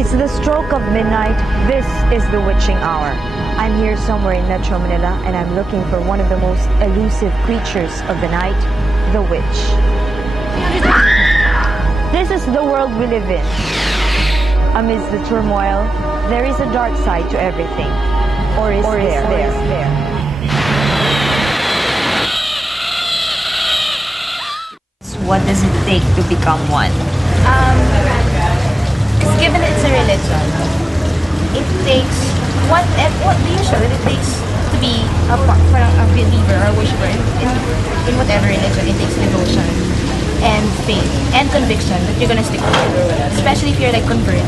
It's the stroke of midnight. This is the witching hour. I'm here somewhere in Metro Manila, and I'm looking for one of the most elusive creatures of the night, the witch. This is the world we live in. Amidst the turmoil, there is a dark side to everything. Or is there? What does it take to become one? Because given it's a religion, it takes usually it takes to be a believer or worshiper in whatever religion. It takes devotion and faith and conviction that you're gonna stick to it. Especially if you're like converting.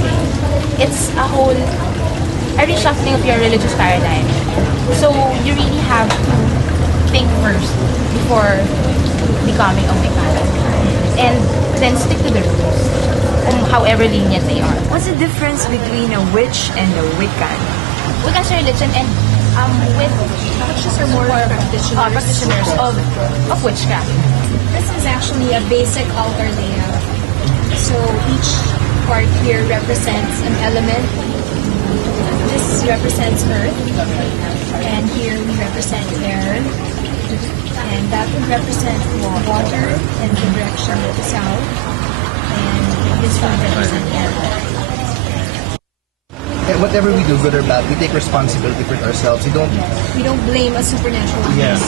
It's a reshuffling of your religious paradigm. So you really have to think first before becoming a Wiccan, and then stick to the rules, however lenient they are. What's the difference between a witch and a Wiccan? Wiccan's a religion, and witches are more practitioners of witchcraft. This is actually a basic altar layout. So each part here represents an element. This represents earth, and here we represent air. And that would represent water and the direction of the south, and this would represent air. And whatever we do, good or bad, we take responsibility for it ourselves. We don't blame a supernatural being. Yes.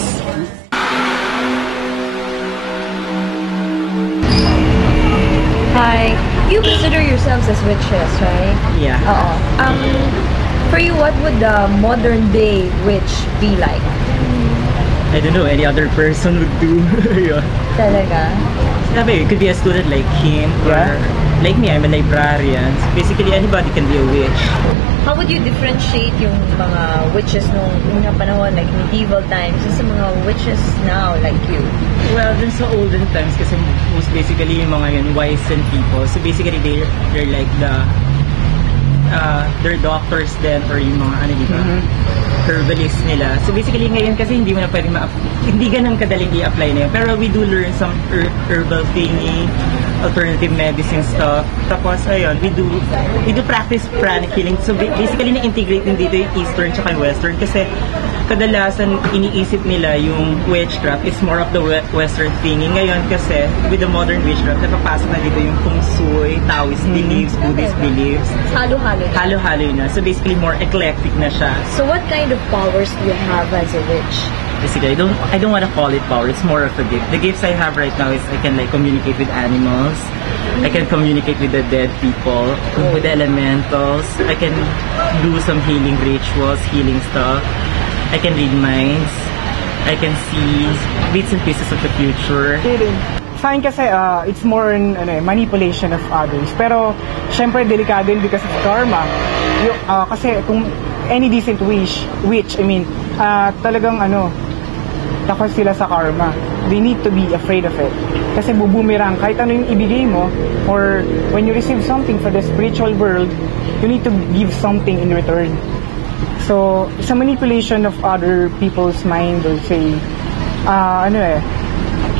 Hi. You consider yourselves as witches, right? Yeah. For you, what would the modern day witch be like? I don't know, any other person would do. Yeah. Talaga? Sabi, it could be a student like him, or like me, I'm a librarian. So basically, anybody can be a witch. How would you differentiate yung mga witches nung unang panahon, like medieval times, sa mga witches now, like you? Well, dun sa olden times, kasi most basically yung mga yun, wizened people. So basically, they're like they're doctors then, or yung mga ano diba, herbalists nila. So basically ngayon kasi hindi mo na pwedeng hindi ganun kadaling i-apply na yun. Pero we do learn some herbal thingy, alternative medicine stuff. Tapos ayun, we do practice pranic healing. So basically na-integrate din dito yung Eastern tsaka yung Western kasi kadalasan iniisip nila yung witchcraft is more of the Western thingy. Ngayon kasi with the modern witchcraft, napapasok na dito yung Feng Shui, Taoist beliefs, Buddhist beliefs. Halo-halo na. Halo-halo na. So basically more eclectic na siya. So what kind of powers do you have as a witch? Basically, I don't want to call it power. It's more of a gift. The gifts I have right now is I can like communicate with animals. I can communicate with the dead people, with the elementals. I can do some healing rituals, healing stuff. I can read minds. I can see bits and pieces of the future. Sa akin kasi, it's more in manipulation of others. Pero, syempre, delikado yun because of karma. Kasi kung any decent witch, talagang takot sila sa karma. They need to be afraid of it. Kasi bubumirang, kahit ano yung ibigay mo, or when you receive something for the spiritual world, you need to give something in return. So, it's a manipulation of other people's mind or say,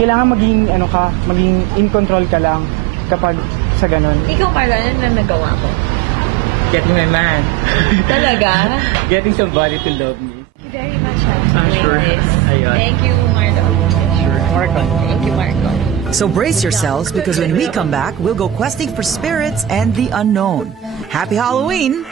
kailangan maging in control ka lang kapag sa ganun. Ikaw, Marlon, ano na nagawa ko? Getting my man. Talaga? Getting somebody to love me. Thank you very much. I'm sure. Ayun. Thank you, Marlon. Sure. Marcon. Thank you, Marcon. So brace yourselves because when we come back, we'll go questing for spirits and the unknown. Happy Halloween!